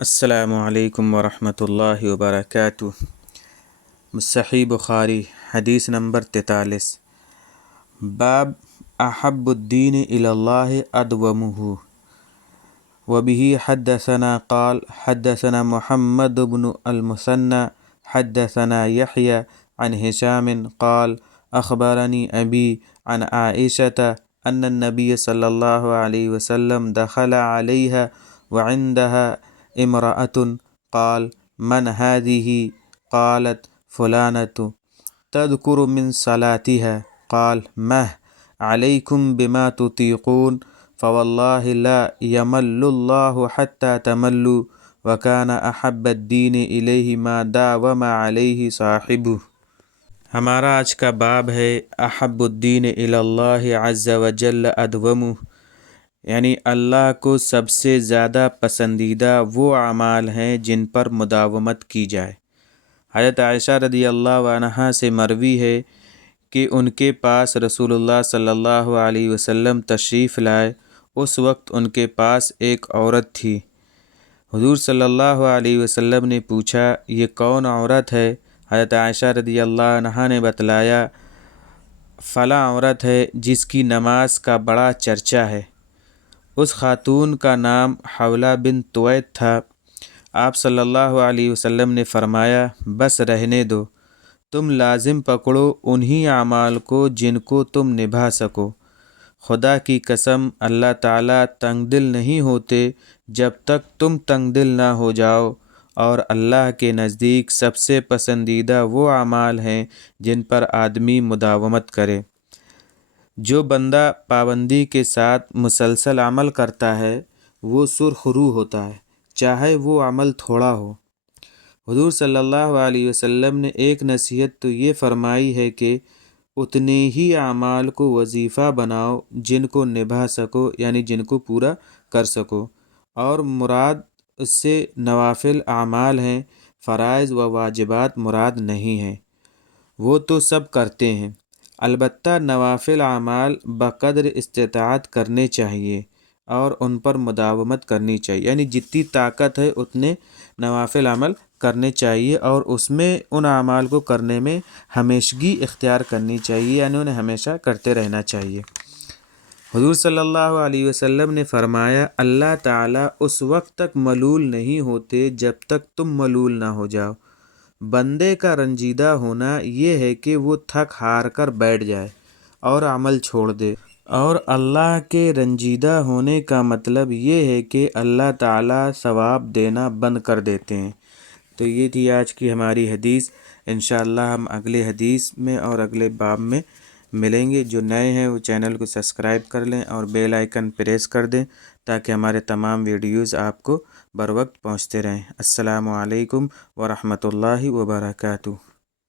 السلام علیکم ورحمۃ اللہ وبرکاتہ۔ صحیح بخاری حدیث نمبر 43۔ باب احب الدین الی اللہ ادومہ وبہ حدثنا قال حدثنا محمد بن المثنى حدثنا یحیی عن ہشام قال اخبرنی ابی عن عائشة ان النبی صلی اللہ علیہ وسلم دخل علیہ وعندها امرأة قال من هذه قالت فلانة تذكر من صلاتها قال مه عليكم بما تطيقون فوالله لا يمل الله حتى تملوا وكان احب الدين إليه ما داوم عليه صاحبه۔ ہمارا آج کا باب ہے احب الدین الی اللہ عز وجل ادومہ، یعنی اللہ کو سب سے زیادہ پسندیدہ وہ اعمال ہیں جن پر مداومت کی جائے۔ حضرت عائشہ رضی اللہ عنہا سے مروی ہے کہ ان کے پاس رسول اللہ صلی اللہ علیہ وسلم تشریف لائے۔ اس وقت ان کے پاس ایک عورت تھی۔ حضور صلی اللہ علیہ وسلم نے پوچھا یہ کون عورت ہے؟ حضرت عائشہ رضی اللہ عنہا نے بتلایا فلاں عورت ہے جس کی نماز کا بڑا چرچا ہے۔ اس خاتون کا نام حولہ بنت طویت تھا۔ آپ صلی اللہ علیہ وسلم نے فرمایا بس رہنے دو، تم لازم پکڑو انہی اعمال کو جن کو تم نبھا سکو۔ خدا کی قسم اللہ تعالیٰ تنگ دل نہیں ہوتے جب تک تم تنگ دل نہ ہو جاؤ، اور اللہ کے نزدیک سب سے پسندیدہ وہ اعمال ہیں جن پر آدمی مداومت کرے۔ جو بندہ پابندی کے ساتھ مسلسل عمل کرتا ہے وہ سرخ روح ہوتا ہے، چاہے وہ عمل تھوڑا ہو۔ حضور صلی اللہ علیہ وسلم نے ایک نصیحت تو یہ فرمائی ہے کہ اتنے ہی اعمال کو وظیفہ بناؤ جن کو نبھا سکو، یعنی جن کو پورا کر سکو، اور مراد اس سے نوافل اعمال ہیں، فرائض و واجبات مراد نہیں ہیں، وہ تو سب کرتے ہیں، البتہ نوافل اعمال بقدر استطاعت کرنے چاہیے اور ان پر مداومت کرنی چاہیے، یعنی جتنی طاقت ہے اتنے نوافل عمل کرنے چاہیے، اور اس میں ان اعمال کو کرنے میں ہمیشگی اختیار کرنی چاہیے، یعنی انہیں ہمیشہ کرتے رہنا چاہیے۔ حضور صلی اللہ علیہ وسلم نے فرمایا اللہ تعالیٰ اس وقت تک ملول نہیں ہوتے جب تک تم ملول نہ ہو جاؤ۔ بندے کا رنجیدہ ہونا یہ ہے کہ وہ تھک ہار کر بیٹھ جائے اور عمل چھوڑ دے، اور اللہ کے رنجیدہ ہونے کا مطلب یہ ہے کہ اللہ تعالیٰ ثواب دینا بند کر دیتے ہیں۔ تو یہ تھی آج کی ہماری حدیث۔ انشاءاللہ ہم اگلے حدیث میں اور اگلے باب میں ملیں گے۔ جو نئے ہیں وہ چینل کو سبسکرائب کر لیں اور بیل آئیکن پریس کر دیں تاکہ ہمارے تمام ویڈیوز آپ کو بر وقت پہنچتے رہیں۔ السلام علیکم ورحمۃ اللہ وبرکاتہ۔